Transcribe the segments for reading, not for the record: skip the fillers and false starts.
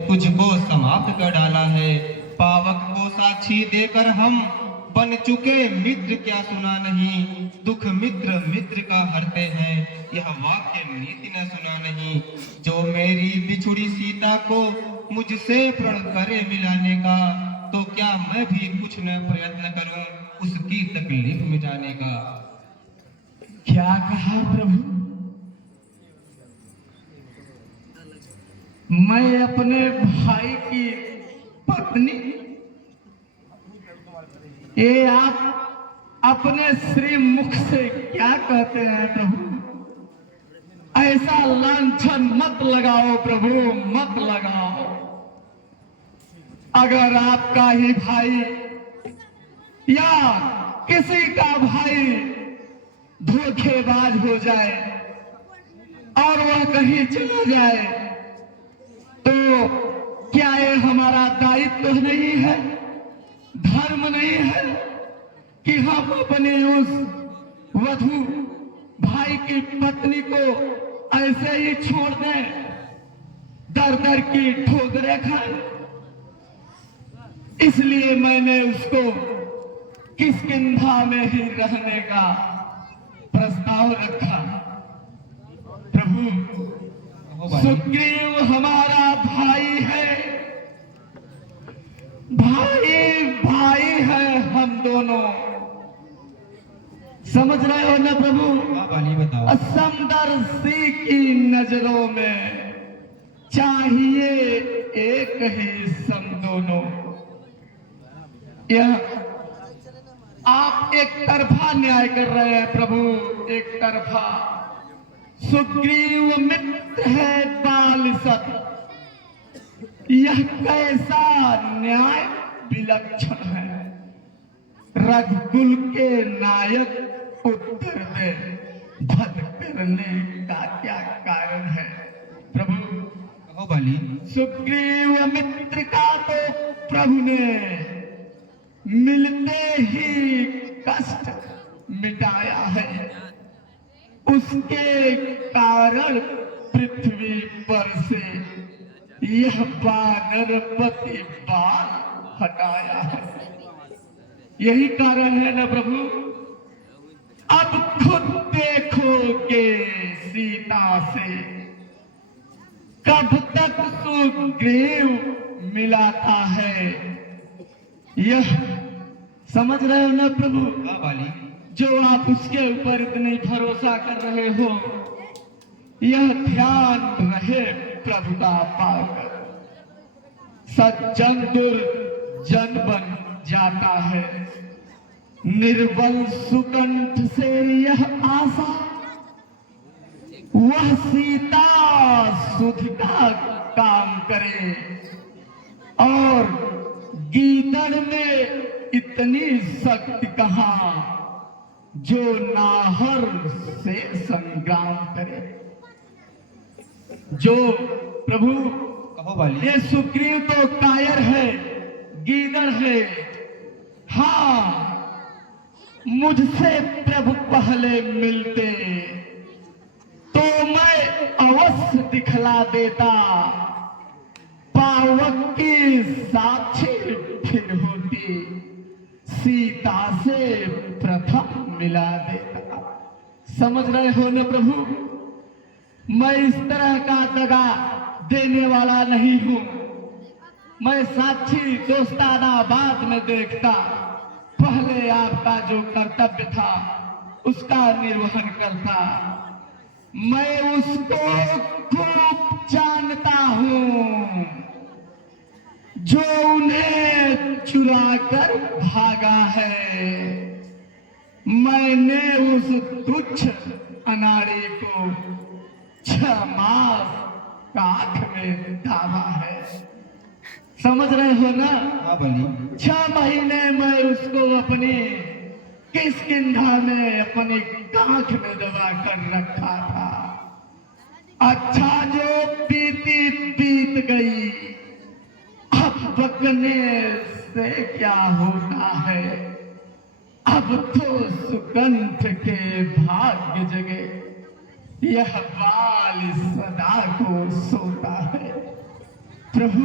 तुझको समाप्त कर डाला है। पावक को साक्षी देकर हम बन चुके मित्र क्या सुना नहीं। दुख मित्र मित्र का हरते हैं, यह वाक्य नीति न सुना नहीं। जो मेरी बिछुड़ी सीता को मुझसे प्रण करे मिलाने का, तो क्या मैं भी कुछ न प्रयत्न करूं उसकी तकलीफ मिटाने का। क्या कहा प्रभु? मैं अपने भाई की पत्नी? ये आप अपने श्री मुख से क्या कहते हैं प्रभु? ऐसा लांछन मत लगाओ प्रभु, मत लगाओ। अगर आपका ही भाई या किसी का भाई धोखेबाज हो जाए और वह कहीं चला जाए, तो क्या ये हमारा दायित्व नहीं है, धर्म नहीं है कि हम अपने उस वधू भाई की पत्नी को ऐसे ही छोड़ दें, दर दर की ठोकरें खाएं? इसलिए मैंने उसको किष्किंधा में ही रहने का प्रस्ताव रखा। प्रभु, सुग्रीव हमारा भाई है, भाई भाई है हम दोनों। समझ रहे हो ना प्रभु? बताओ। समदर्शी की नजरों में चाहिए एक ही सम दोनों। यह आप एक तरफा न्याय कर रहे हैं प्रभु, एक तरफा। सुग्रीव मित्र है बालिसत, यह कैसा न्याय विलक्षण है। रघुकुल के नायक उत्तर में भद करने का क्या कारण है प्रभु? कहो बाली। सुग्रीव मित्र का तो प्रभु ने मिलते ही कष्ट मिटाया है। उसके कारण पृथ्वी पर से यह वानरपति बाल हटाया है। यही कारण है ना प्रभु? अब खुद देखोगे सीता से कब तक सुग्रीव मिलाता है। यह समझ रहे हो ना प्रभु? बाली। जो आप उसके ऊपर इतनी भरोसा कर रहे हो, यह ध्यान रहे प्रभु का पाकर सज्जन दुर्जन बन जाता है। निर्बल सुकंठ से यह आशा, वह सीता सुध का काम करे। और गीदड़ में इतनी शक्ति कहां जो नाहर से संग्राम करे। जो प्रभु, कहो बाली। ये सुग्रीव तो कायर है, गीदड़ है। हाँ, मुझसे प्रभु पहले मिलते तो मैं अवश्य दिखला देता, पावक की साक्षी फिर होती, सीता से प्रथम मिला देता। समझ रहे हो ना प्रभु? मैं इस तरह का दगा देने वाला नहीं हूं। मैं साक्षी दोस्ताना बाद में देखता, पहले आपका जो कर्तव्य था उसका निर्वहन करता। मैं उसको खूब जानता हूं जो उन्हें चुरा कर भागा है। मैंने उस तुच्छ अनाड़ी को 6 मास काठ में दाबा है। समझ रहे हो ना? बाली। 6 महीने मैं उसको अपनी किष्किंधा में अपनी कांख में दबा कर रखा था। अच्छा जो बीती बीत गई, अब बकने से क्या होता है। अब तो सुकंठ के भाग्य जगे, यह बाल सदा को सोता है। प्रभु,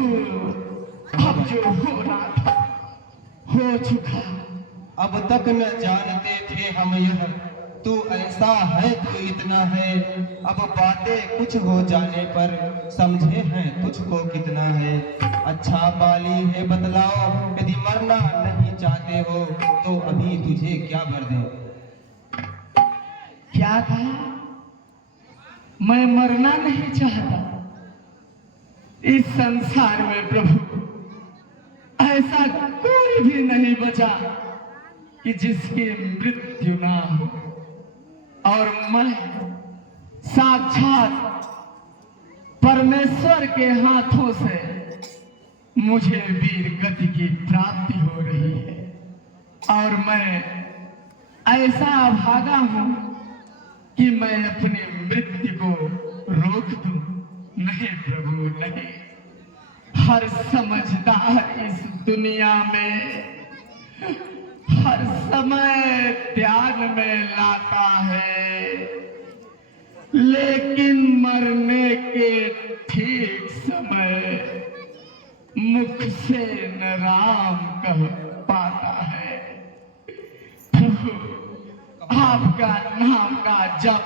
अब जो होना था हो चुका। अब तक न जानते थे हम यह, तू ऐसा है तू इतना है। अब बातें कुछ हो जाने पर समझे हैं तुझको कितना है। अच्छा बाली है बतलाओ, यदि मरना नहीं चाहते हो तो अभी तुझे क्या भर दें। क्या कहा? मैं मरना नहीं चाहता। इस संसार में प्रभु ऐसा कोई भी नहीं बचा कि जिसकी मृत्यु ना हो, और मैं साक्षात परमेश्वर के हाथों से मुझे वीर गति की प्राप्ति हो रही है, और मैं ऐसा अभागा हूं कि मैं अपनी मृत्यु को रोक दूं। नहीं प्रभु नहीं। हर समझदार इस दुनिया में हर समय ध्यान में लाता है, लेकिन मरने के ठीक समय मुख से न राम कह पाता है। प्रभु, आपका नाम का जप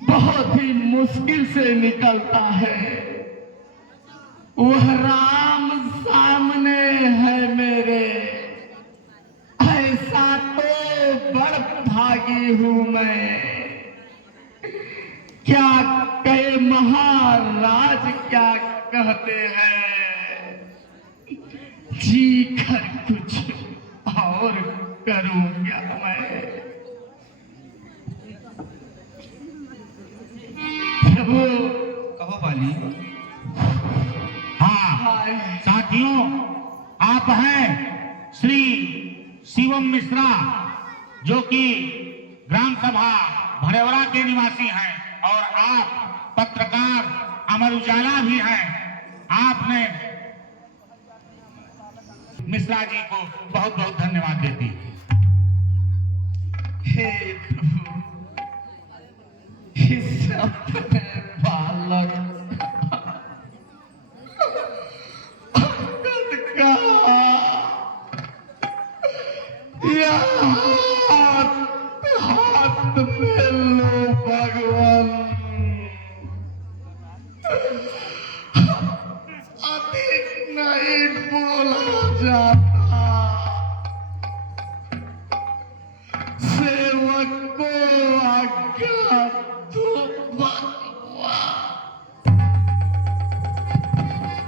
बहुत ही मुश्किल से निकलता है। वह राम सामने है मेरे, ऐसा तो बड़ भागी हूं मैं। क्या कहे महाराज क्या कहते हैं, जी कर कुछ और करूं क्या मैं। प्रभु, कहो बाली। हाँ साथियों, आप हैं श्री शिवम मिश्रा, जो कि ग्राम सभा भड़ेवरा के निवासी हैं, और आप पत्रकार अमर उजाला भी हैं। आपने मिश्रा जी को बहुत बहुत धन्यवाद देती। हे प्रभु, इस अपने बालक का हाथ में लो भगवान। अधिक नहीं बोला जाता।